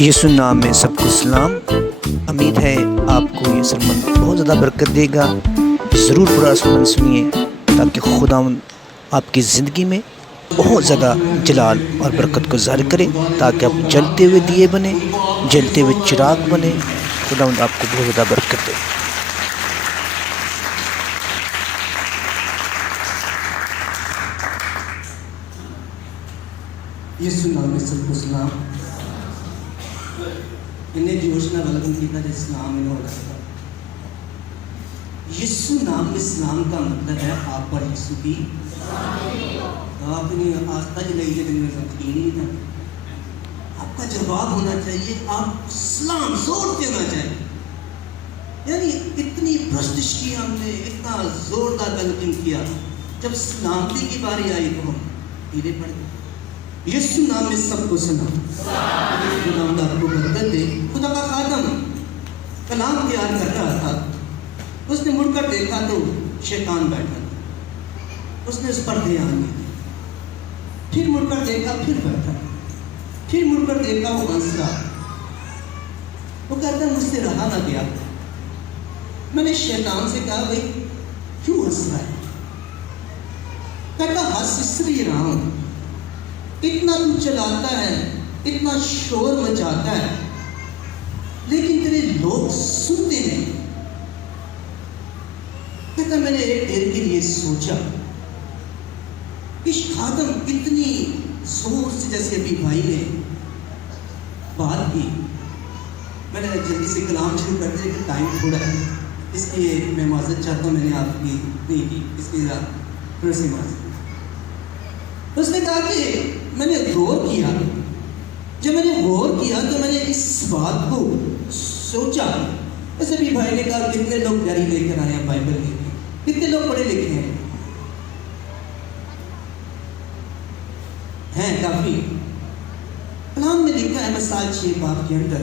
یسوع نام میں سب کو سلام۔ امید ہے آپ کو یہ سرمن بہت زیادہ برکت دے گا۔ ضرور پورا سرمن سنیے تاکہ خداوند آپ کی زندگی میں بہت زیادہ جلال اور برکت کو ظاہر کرے، تاکہ آپ جلتے ہوئے دیے بنے، جلتے ہوئے چراغ بنے۔ خداوند آپ کو بہت زیادہ برکت دے۔ یسوع نام میں سب کو سلام۔ انہیں جوشنا غلطن کی طرح اسلام انہوں رکھتا۔ یسوع نام میں سلام کا مطلب ہے آپ پر یسوع کی آپ نے آستہ جلائی ہے، دن میں سمجھین نہیں تھا۔ آپ کا جواب ہونا چاہیے، آپ سلام زور سے ہونا چاہیے۔ یعنی اتنی پرستش کی ہم نے، اتنا زوردار تلقین کیا، جب سلامتی کی باری آئی تو ہم پیلے پڑ گئے۔ یسوع نام میں سب کو سلام۔ خداوند آپ کو برکت دے۔ خدا کا خادم کلام تیار کر رہا تھا، اس نے مڑ کر دیکھا تو شیطان بیٹھا تھا۔ اس نے اس پر دھیان نہیں دیا، پھر مڑ کر دیکھا، پھر بیٹھا، پھر مڑ کر دیکھا، وہ ہنس رہا۔ وہ کہتا ہے مجھ سے رہا نہ گیا۔ میں نے شیطان سے کہا بھائی کیوں ہنس رہا ہے؟ کہتا ہنس اس لیے رہا ہوں، اتنا تو چلاتا ہے، اتنا شور مچاتا ہے، لیکن تیرے لوگ سنتے نہیں۔ کہتا میں نے ایک دیر کے لیے سوچا، اس خادم اتنی زور سے، جیسے ابھی بھائی نے بات کی، میں نے جلدی سے کلام شروع کر دیا کہ ٹائم تھوڑا ہے، اس لیے میں معذرت چاہتا ہوں، میں نے آپ کی نہیں کی، اس لیے تھوڑی سی معذرت۔ اس نے کہا کہ میں نے غور کیا، جب میں نے غور کیا تو میں نے اس بات کو سوچا، جیسے بھی بھائی نے کہا کتنے لوگ جاری لے کر آئے ہیں بائبل لے کے، کتنے لوگ پڑھے لکھے ہیں کافی۔ کلام میں لکھا ہے مثال 6 باب کے اندر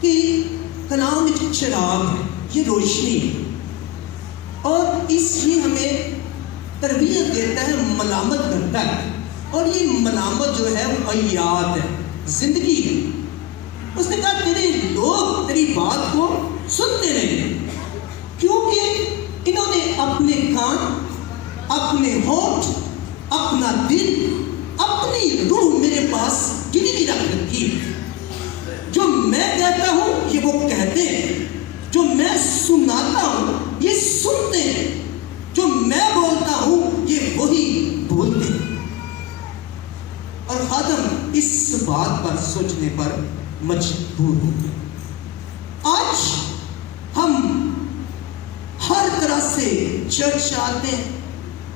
کہ کلام ایک چراغ ہے، یہ روشنی ہے، اور اس یہ ہمیں تربیت دیتا ہے، ملامت کرتا ہے، اور یہ ملامت جو ہے وہ حیات ہے، زندگی ہے۔ اس نے کہا تیرے لوگ تیری بات کو سنتے نہیں، کیونکہ انہوں نے اپنے کان، اپنے ہونٹ، اپنا دل، اپنی روح میرے پاس گروی رکھ رکھی۔ جو میں کہتا ہوں یہ وہ کہتے ہیں، جو میں سناتا ہوں یہ سنتے ہیں، جو میں بولتا ہوں یہ وہی بولتے ہیں۔ اور خادم اس بات پر سوچنے پر مجبور ہو گئے۔ آج ہم ہر طرح سے چرچ آتے ہیں،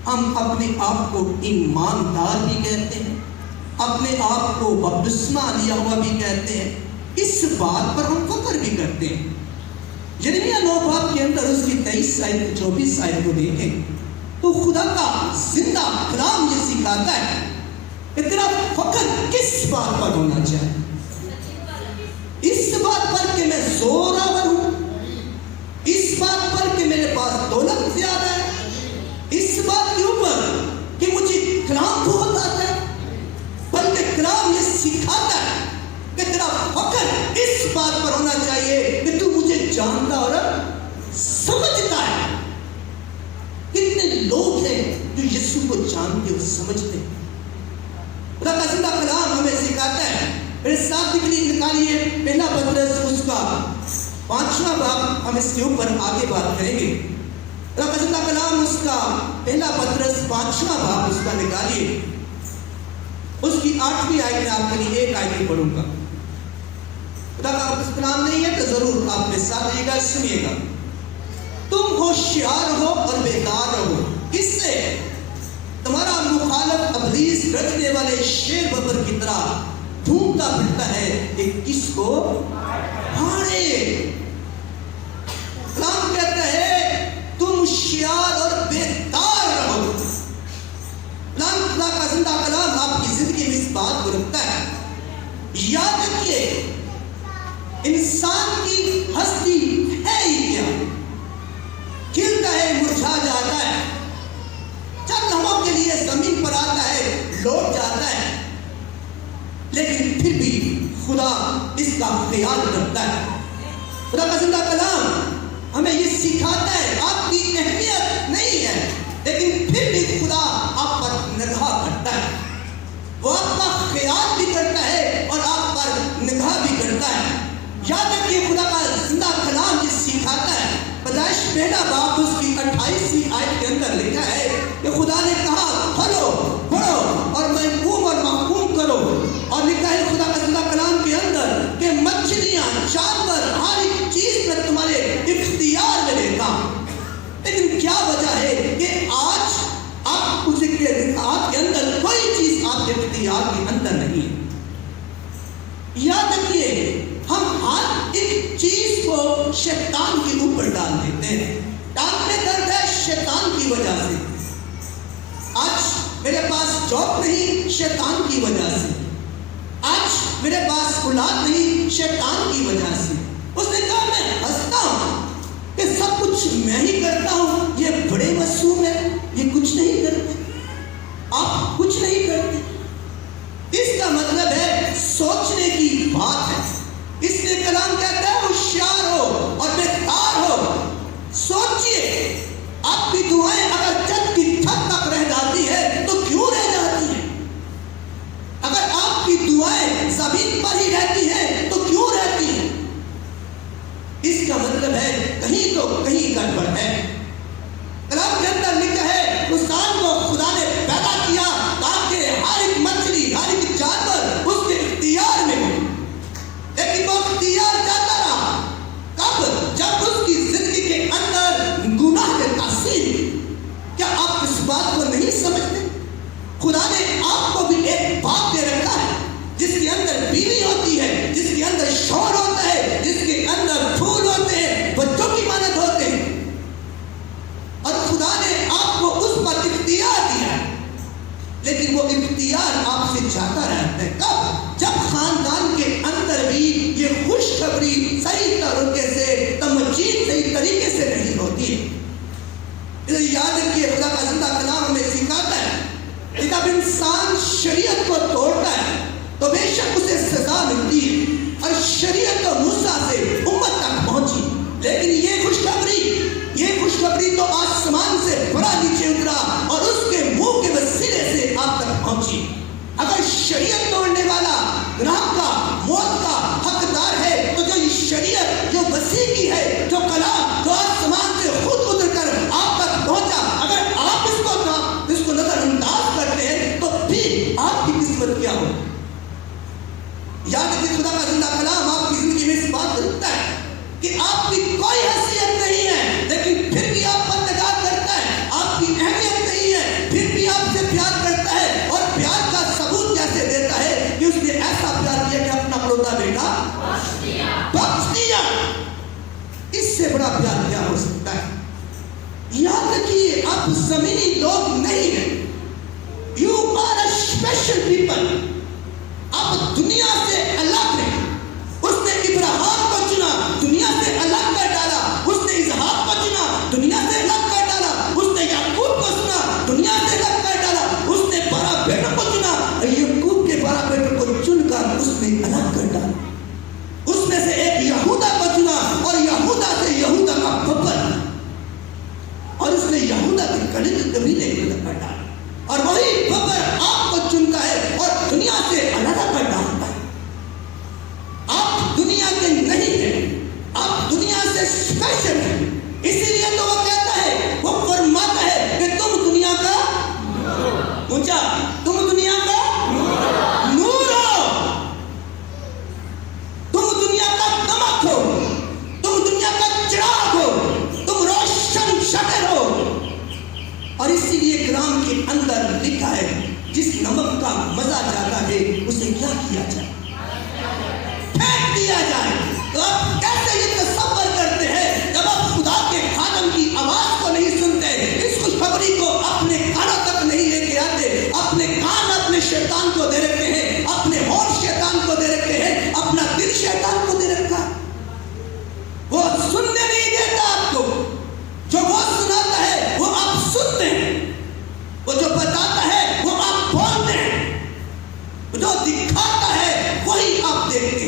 ہم اپنے آپ کو ایماندار بھی کہتے ہیں، اپنے آپ کو بپتسمہ لیا ہوا بھی کہتے ہیں، اس بات پر ہم فخر بھی کرتے ہیں۔ یرمیہ 9 باب کے اندر اس کی 23 آیت 24 آیت کو دیکھیں تو خدا کا زندہ کلام یہ سکھاتا ہے کہ تیرا فخر کس بات پر ہونا چاہیے؟ اس بات پر کہ میں زور آور ہوں، اس بات پر کہ میرے پاس دولت زیادہ ہے، اس بات کے اوپر کہ مجھے کلام بہت آتا ہے، بلکہ کلام یہ سکھاتا ہے کہ تیرا فخر اس بات پر ہونا چاہیے کہ تو مجھے جانتا اور سمجھتا ہے۔ کتنے لوگ ہیں جو یسوع کو جانتے اور سمجھتے ہیں؟ خدا کا زندہ کلام ہمیں سکھاتا ہے۔ میرے ساتھ نکالیے پہلا پترس اس کا 5واں باب، ہم اس کے اوپر آگے بات کریں گے۔ خدا کا زندہ کلام اس کا پہلا پترس 5واں باب اس کا نکالیے، اس کی 8ویں آیت میں آپ کے لیے ایک آیت پڑھوں گا۔ خدا کا کلام نہیں ہے تو ضرور آپ کے ساتھ رہیے گا، سنیے گا۔ تم ہوشیار ہو اور بیدار رہو، اس سے تمہارا مخالف ابلیس رچنے والے شیر ببر کی طرح ڈھونڈتا پھرتا ہے کہ کس کو پھاڑے۔ کلام کہتا ہے تم ہوشیار اور بیدار رہو۔ کلام، خدا کا زندہ کلام آپ کی زندگی میں اس بات کو رکھتا ہے۔ یاد رکھیے انسان کی ہستی ہے ہی کیا؟ کھلتا ہے، مرجھا جاتا ہے، چند لمحوں کے لیے زمین پر آتا ہے، لوٹ جاتا ہے، لیکن پھر بھی خدا اس کا خیال کرتا ہے. خدا کا زندہ کلام ہمیں یہ سکھاتا ہے آپ کی اہمیت نہیں ہے لیکن پھر بھی خدا آپ پر نگاہ کرتا ہے. وہ آپ کا خیال بھی کرتا ہے اور آپ پر نگاہ بھی کرتا ہے. یاد رکھیے خدا کا زندہ کلام یہ سکھاتا ہے. پیدائش پہلا باب اس کی 28ویں آیت کے اندر لکھا ہے کہ خدا نے کہا پھلو بڑھو اور محکوم اور محکوم کرو. اور لکھا ہے خدا کا زندہ کلام کے اندر کہ مچھلیاں جانور ہر ایک چیز میں تمہارے اختیار میں لے گا. لیکن کیا وجہ ہے کہ آج آپ اسے آپ کے اندر کوئی چیز آپ کے اختیار کے اندر نہیں ہے. یاد رکھیے ہم ہر ایک چیز کو شیطان کے اوپر ڈال دیتے ہیں. ٹانگ میں درد ہے شیطان کی وجہ سے. آج میرے پاس جاب نہیں شیطان کی وجہ سے. آج میرے پاس اولاد نہیں شیطان کی وجہ سے. اس نے کہا میں ہنستا ہوں کہ سب کچھ میں ہی کرتا ہوں. یہ بڑے معصوم ہیں یہ کچھ نہیں کرتے. آپ کچھ نہیں کرتے. اس کا مطلب ہے سوچنے کی بات ہے. اس لیے کلام کہتا ہے ہوشیار ہو اور بیدار ہو. سوچئے آپ کی دعائیں اگر چھت کی چھت تک رہ جاتی ہے تو کیوں رہ جاتی ہیں؟ اگر آپ کی دعائیں زمین پر ہی رہتی ہیں تو کیوں رہتی ہیں؟ اس کا مطلب ہے کہیں تو کہیں گڑبڑ ہے. کلام کے اندر لکھا ہے انسان کو خدا نے پیدا کیا تاکہ ہر ایک مچھلی ہر ایک جانور اس کے اختیار میں ہو. لیکن وہ اختیار جاتا رہا کب؟ جب اس کی زندگی کے اندر گناہ کے تاثیر. کیا آپ اس بات کو نہیں سمجھتے؟ خدا نے آپ کو بھی ایک باپ دے رکھا ہے جس کے اندر بیوی ہوتی ہے, جس کے اندر شوہر ہوتا ہے, جس کے اندر پھول ہوتے ہیں, بچوں کی مانند ہوتے ہیں. اور خدا نے آپ کو اس پر اختیار دیا ہے. لیکن وہ اختیار آپ سے جاتا رہتا ہے. کب؟ جب خاندان کے اندر بھی یہ خوشخبری صحیح طریقے سے تمجید صحیح طریقے سے نہیں ہوتی ہے. یاد رکھیے خدا کا زندہ کلام ہمیں سکھاتا ہے کہ جب انسان شریعت کو توڑتا ہے تو بے شک اسے سزا ملتی ہے. اور شریعت تو موسیٰ سے امت تک پہنچی, لیکن یہ خوشخبری تو آسمان سے بڑا نیچے اترا اور اس کے منہ کے وسیلے سے آپ تک پہنچی. اگر شریعت توڑنے والا گناہ کا موت کا حقدار ہے تو جو یہ شریعت جو مسیح کی ہے, جو کلام جو آسمان سے خود اتر کر آپ تک پہنچا, اگر آپ اس کو نظر انداز کرتے ہیں تو پھر آپ کی قسمت کیا ہو. یاد رکھیے خدا کا زندہ کلام آپ کی زندگی میں اس بات رکھتا ہے کہ آپ کی کوئی حیثیت نہیں ہے لیکن پھر بھی آپ پر نگاہ کرتا ہے. آپ کی اہمیت نہیں ہے پھر بھی آپ سے پیار کرتا ہے. اور پیار کا ثبوت کیسے دیتا ہے کہ اس نے ایسا پیار کیا کہ اپنا اکلوتا بیٹا بخش دیا. اس سے بڑا پیار کیا ہو سکتا ہے؟ یاد رکھیے آپ زمینی لوگ نہیں ہیں. You are a special people. آپ دنیا سے الگ ہیں. اس نے ابراہیم کو چنا, دنیا سے الگ کر ڈالا. اس نے اسحاق کو چنا, دنیا سے الگ کر ڈالا. اس نے یعقوب کو چنا, دنیا سے الگ کر ڈالا. اس نے 12 بیٹوں کو چنا, یعقوب کے 12 بیٹوں کو چن کر اس نے الگ کر ڈالا. اس میں سے ایک یہودا کو چنا اور یہودا سے یہودا کا ببر, اور اس نے یہودا کے قبیلے کو الگ کر ڈالا. اور وہی ببر آپ کو چنتا ہے اور دنیا سے علیحدہ کر ڈالتا ہے. آپ دنیا کے نہیں ہیں, آپ دنیا سے اسپیشل ہیں. اسی لیے تو وہ کہتا ہے, وہ فرماتا ہے کہ تم دنیا کا اونچا, تم دنیا کا نور ہو, تم دنیا کا نمک ہو, تم دنیا کا چراغ ہو, تم روشن شہر ہو. اور اسی لیے کلام کے اندر لکھا ہے جس نمک کا مزہ جاتا ہے اسے کیا کیا جائے؟ پھینک دیا جائے. تو آپ کیسے یہ تصور کرتے ہیں جب آپ خدا کے خادم کی آواز کو نہیں سنتے, اس خوشخبری کو اپنے کانوں تک نہیں لے کے آتے, اپنے کان اپنے شیطان کو دے رکھے ہیں, اپنے ہوش شیطان کو دے رکھے ہیں, اپنا دل شیطان کو دے رکھا. وہ سننے نہیں دیتا آپ کو. جو وہ سناتا ہے وہ آپ سنتے ہیں, وہ جو بتاتا ہے وہ آپ بولتے ہیں, جو دکھاتا ہے وہی آپ دیکھتے ہیں.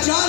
4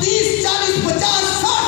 30, 40, 50, 60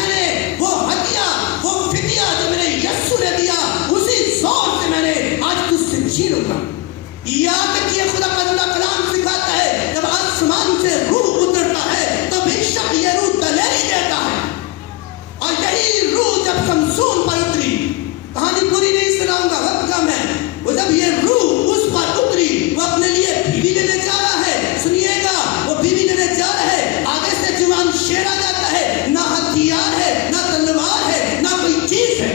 میں نے وہ ہدیہ وہ فدیہ جو میرے یسوع نے دیا اسی زور سے میں نے آج تجھ سے چھینوں گا. یاد رکھیے خدا کا اللہ کلام سکھاتا ہے جب آسمان سے روح اترتا ہے تو بے شک یہ روح دلیری دیتا ہے. اور یہی روح جب شمشون پر اتری, کہانی پوری نہیں سناؤں گا وقت کم ہے, وہ جب یہ روح اس پر اتری وہ اپنے لیے بیوی لینے جا رہا ہے. سنیے گا وہ بیوی لینے جا رہا ہے, آگے سے جوان شیر آ جاتا ہے, نہ ہتھیار ہے نہ تلوار ہے نہ کوئی چیز ہے,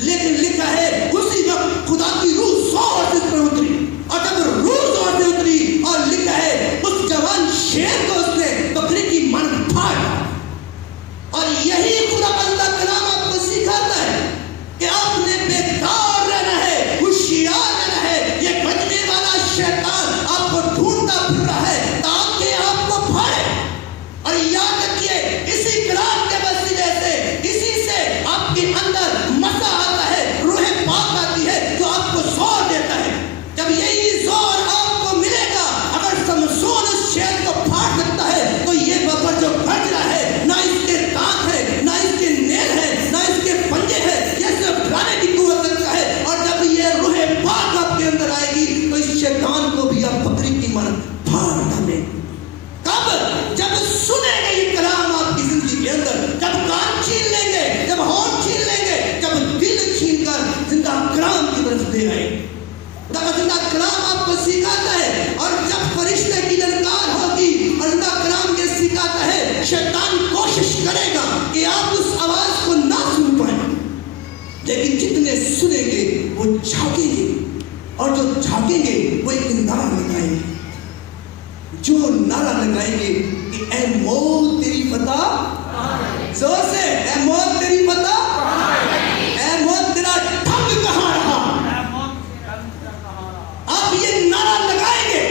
لیکن لکھا ہے اسی وقت خدا کی روح زور سے اس پر اتری. اور جب روح زور سے اتری اور لکھا ہے اس جوان شیر کو اس نے بکری کی من پھاڑ ڈالا. اور یہی خدا کا اللہ کلام آپ کو سکھاتا ہے کہ آپ نے بیدار رہنا ہے, ہوشیار رہنا ہے. یہ بجنے والا شیطان آپ کو ڈھونڈتا پھر رہا ہے تاکہ آپ کو پھاڑے. اور یاد رکھیے اسی کلام کے وسیلے سے اسی سے آپ کے اندر مسا آتا ہے, روح پاک آتی ہے جو آپ کو زور دیتا ہے. جب یہی زور آپ کو ملے گا, اگر شمشون اس شیر کو پھاڑ سکتا ہے تو یہ ببر جو بھج رہا ہے نہ اس کے دانت ہے نہ اس کے نیل ہے نہ اس کے پنجے ہے, یہ صرف ڈرانے کی قوت رکھتا ہے. اور جب یہ روح پاک آپ کے اندر آئے گی تو اس شیطان کو بھی آپ بکری کی من پھاڑ ڈالیں. کب؟ جب سنیں گے یہ کلام آپ کی زندگی کے اندر, جب کان چھین لیں گے, جب ہونٹ چھین لیں گے, جب دل چھین کر زندہ کلام کی طرف دے آئیں. خدا کا زندہ کلام آپ کو سکھاتا ہے. اور جب فرشتے کی للکار ہوگی اور زندہ کلام کے سکھاتا ہے, شیطان کوشش کرے گا کہ آپ اس آواز کو نہ سن پائیں, لیکن جتنے سنیں گے وہ جھانکیں گے, اور جو جھانکیں گے وہ ایک نعرہ لگائیں گے, جو نعرہ لگائیں گے کہ اے موت تیری فتح, زور سے اے موت تیری فتح, اے موت تیرا ٹھنگ کہاں رہا. آپ یہ نعرہ لگائیں گے.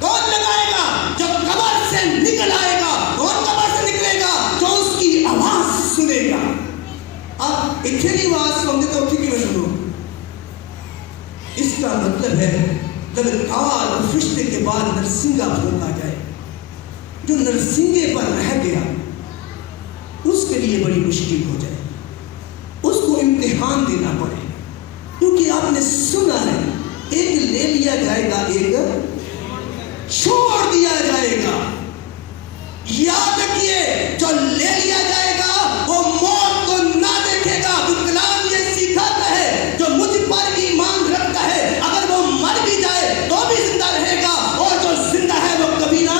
کون لگائے گا؟ جو قبر سے نکل آئے گا. کون قبر سے نکلے گا؟ جو اس کی آواز سنے گا. آپ اتنی آواز سنتے تو ٹھیک ہے سنو. اس کا مطلب ہے للکار فرشتے کے بعد نرسنگا پھونکا جائے. جو نرسنگے پر رہ گیا اس کے لیے بڑی مشکل ہو جائے, اس کو امتحان دینا پڑے, کیونکہ آپ نے سنا ہے ایک لے لیا جائے گا ایک چھوڑ دیا جائے گا. یاد رکھیے جو لے لیا جائے گا وہ موت کو نہ دیکھے گا. کلام یہ سکھاتا ہے جو مجھ پر ایمان رکھتا ہے اگر وہ مر بھی جائے تو بھی زندہ رہے گا, اور جو زندہ ہے وہ کبھی نہ,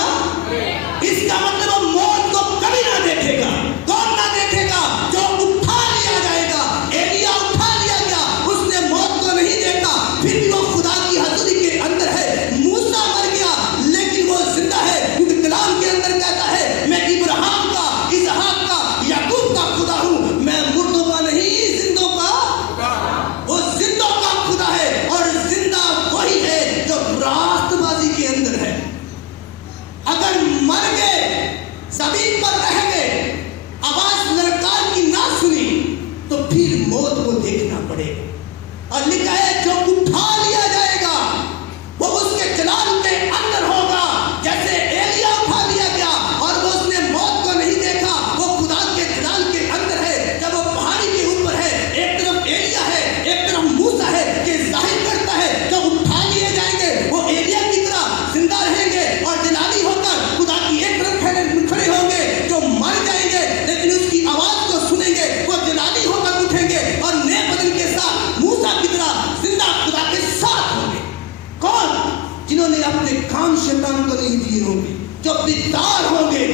اس کا مطلب وہ موت کو کبھی نہ دیکھے گا. کون نہ دیکھے گا؟ جو اٹھا لیا جائے گا. ایلیا اٹھا لیا گیا, اس نے موت کو نہیں دیکھا, پھر بھی وہ خدا کی حضوری کے اندر ہے. موسیٰ مر گیا لیکن وہ زندہ ہے, کیونکہ کلام کے اندر کہتا ہے میں ابراہیم کا, اسحاق کا, یعقوب کا خدا ہوں, میں مردوں کا نہیں زندوں کا. وہ زندوں کا خدا ہے, اور زندہ وہی ہے جو راست بازی کے اندر ہے. اگر مر گئے, زمین پر رہ گئے, آواز للکار کی نہ سنی تو پھر موت کو دیکھنا پڑے گا. اور لکھا ہے جو اٹھا لیا جائے گا وہ اس کے جلال کے اندر ہوگا. جیسے ایلیا اٹھا لیا گیا اور وہ اس نے موت کو نہیں دیکھا, وہ خدا کے جلال کے اندر ہے. جب وہ پہاڑی کے اوپر ہے, ایک طرف ایلیا ہے ایک طرف موسیٰ ہے, کہ ظاہر کرتا ہے جو اٹھا لیے جائیں گے وہ ایلیا کی طرح زندہ رہیں گے اور جلالی ہو کر خدا کی ایک طرف کھڑے ہوں گے. جو مر جائیں گے لیکن اس کی آواز کو سنیں گے وہ جلالی ہو کر اٹھیں گے اور نئے بدن کے ساتھ موسیٰ کی طرح زندہ خدا کے ساتھ ہوں گے. کون؟ جنہوں نے اپنے کام شیطان کو نہیں دیے ہوں گے, جو بیدار ہوں گے,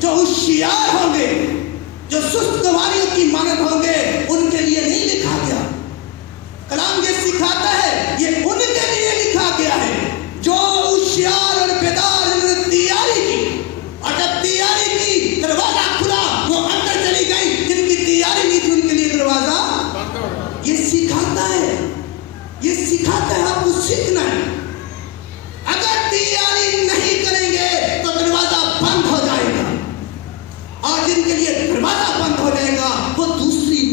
جو ہوشیار ہوں گے, جو سست گواریوں کی مانند ہوں گے. ان کے لیے نہیں لکھا گیا. کلام یہ سکھاتا ہے یہ ان کے لیے لکھا گیا ہے جو ہوشیار اور بیدار انہوں نے تیاری کی, اور جب تیاری کی دروازہ کھلا وہ اندر چلی گئی. جن کی تیاری نہیں تھی ان کے لیے دروازہ. یہ سکھاتا ہے, یہ سکھاتا ہے آپ کو سیکھنا ہے. اگر تیاری نہیں کریں گے تو دروازہ بند ہو جائے گا, اور جن کے لیے دروازہ بند ہو جائے گا وہ دوسری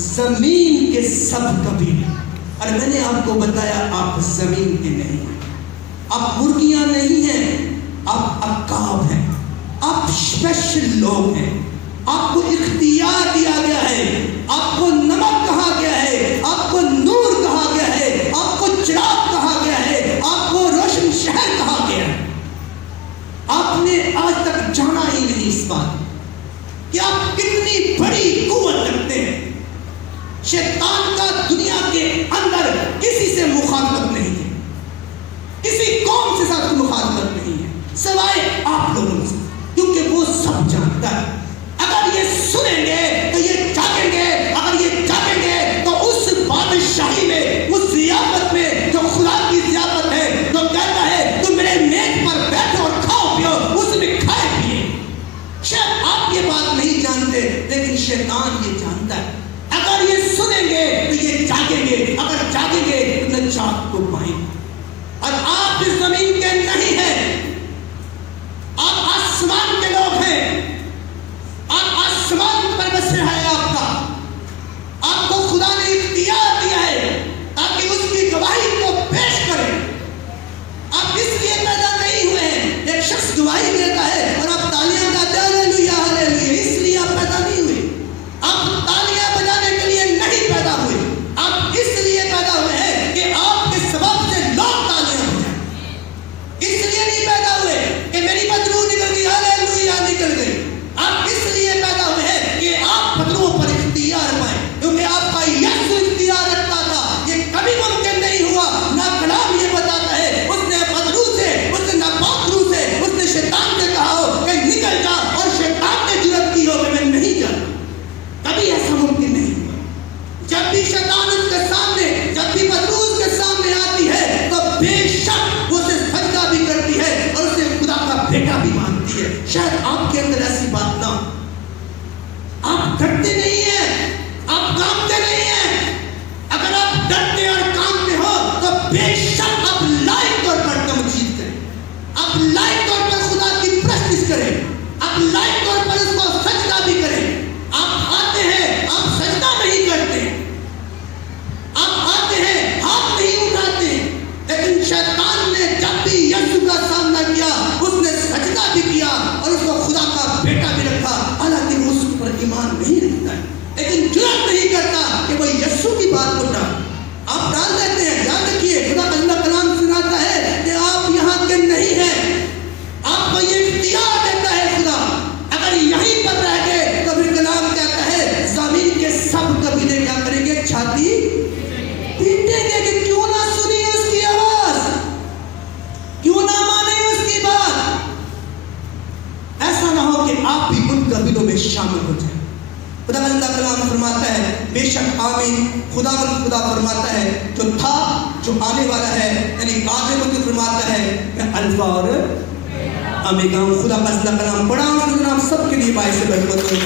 زمین کے سب قبیلے. اور میں نے آپ کو بتایا آپ زمین کے نہیں ہیں, آپ مرغیاں نہیں ہیں, آپ عقاب ہیں, آپ اسپیشل لوگ ہیں. آپ کو اختیار دیا گیا ہے, آپ کو نمک کہا گیا ہے, آپ کو نور کہا گیا ہے, آپ کو چراغ کہا گیا ہے, آپ کو روشن شہر کہا گیا ہے. آپ نے آج تک جانا ہی نہیں اس بات کہ آپ کتنی بڑی قوت رکھتے ہیں. شیطان کا دنیا کے اندر کسی سے مخالفت نہیں ہے, کسی قوم سے ساتھ مخالفت نہیں ہے سوائے آپ لوگوں سے, کیونکہ وہ سب جانتا ہے. اگر یہ سنیں گے تو یہ جاگیں گے, اگر یہ جاگیں گے تو اس بادشاہی میں, اس ضیافت میں جو خدا کی ضیافت ہے, جو کہتا ہے تم میرے میز پر بیٹھو اور کھاؤ پیو, اس میں کھائے پیے. شاید آپ یہ بات نہیں جانتے لیکن شیطان یہ جانتا ہے. اگر یہ سنیں گے تو یہ جاگیں گے, اگر جاگیں گے تو نجات کو پائیں گے. اور آپ اس زمین کے نہیں ہیں, آپ آسمان کے لوگ ہیں. آپ آسمان پر بسر ہے آپ کا. آپ کو خدا نے اختیار دیا ہے تاکہ اس کی گواہی کو پیش کریں. آپ اس لیے پیدا نہیں ہوئے ہیں ایک شخص گواہی دیتا ہے اور آپ تالیاں بجاتے ہیں ہاللیلویا ہاللیلویا, اس لیے آپ پیدا نہیں ہوئے. آپ تالیاں بجانے کے لیے نہیں پیدا ہوئے, آپ اس لیے پیدا ہوئے ہیں کہ آپ کے سبب سے لوگ تالیاں بجائیں. اس لیے نہیں پیدا ہوئے کہ میری بدبو نکل گئی ہاللیلویا نکل گئی. آپ اس لیے پیدا ہوئے ہیں کہ آپ بدلوں پر اختیار پائیں, کیونکہ آپ کا یسوع اختیار رکھتا تھا. یہ کبھی ممکن نہیں ہوا. نہ کلام یہ بتاتا ہے اس نے بدلو سے, اس نے ناپاک روح سے, اس نے شیطان سے کہا ہو کہ نکل جا, اور شیطان نے جرأت کی ہو کہ میں نہیں جاتا. کبھی ایسا ممکن نہیں ہوا. جب بھی شیطان اس کے سامنے, جب بھی بدلو اس کے سامنے آتی ہے تو بے شک وہ اسے سجدہ بھی کرتی ہے اور اسے خدا کا بیٹا بھی مانتی ہے. شاید آپ کے اندر ایسی بات نہ ہو. آپ ڈرتے نہیں ہیں, آپ کامتے نہیں ہیں. اگر آپ ڈرتے اور کامتے ہو تو بے شک آپ لائق طور پر تمجید کریں, آپ لائق طور پر خدا کی پرستش کریں, آپ لائق طور پر اس کو سجدہ بھی کریں. آپ آتے ہیں, آپ سجدہ نہیں کرتے, آپ آتے ہیں ہاتھ نہیں اٹھاتے. لیکن شیطان نے جب بھی یسوع کا سامنا کیا اس نے سجدہ بھی کیا اور اس کو خدا کا بیٹا بھی رکھا, حالانکہ وہ اس پر ایمان نہیں رکھتا ہے, لیکن جرأت نہیں کرتا کہ وہ یسوع کی بات کو ڈال. آپ ڈال دیتے ہیں. یاد رکھیے خدا کا اللہ کلام سناتا ہے کہ آپ یہاں کے نہیں ہیں, آپ کو یہ اختیار دیتا ہے خدا. اگر یہیں پر رہ گئے تو پھر کلام کہتا ہے زمین کے سب قبیلے کیا کریں گے, چھاتی پیٹیں گے کہ کیوں نہ سنی اس کی آواز, کیوں نہ مانے اس کی بات. ایسا نہ ہو کہ آپ بھی ان قبیلوں میں شامل ہو جائیں. خدا کا اللہ کلام فرماتا ہے بے شک آمین, خدا فرماتا ہے جو تھا جو آنے والا ہے, یعنی آگے مجھے فرماتا ہے کہ الفا اور اومیگا. خدا کا اللہ کلام بڑا سب کے لیے باعث برکت ہو.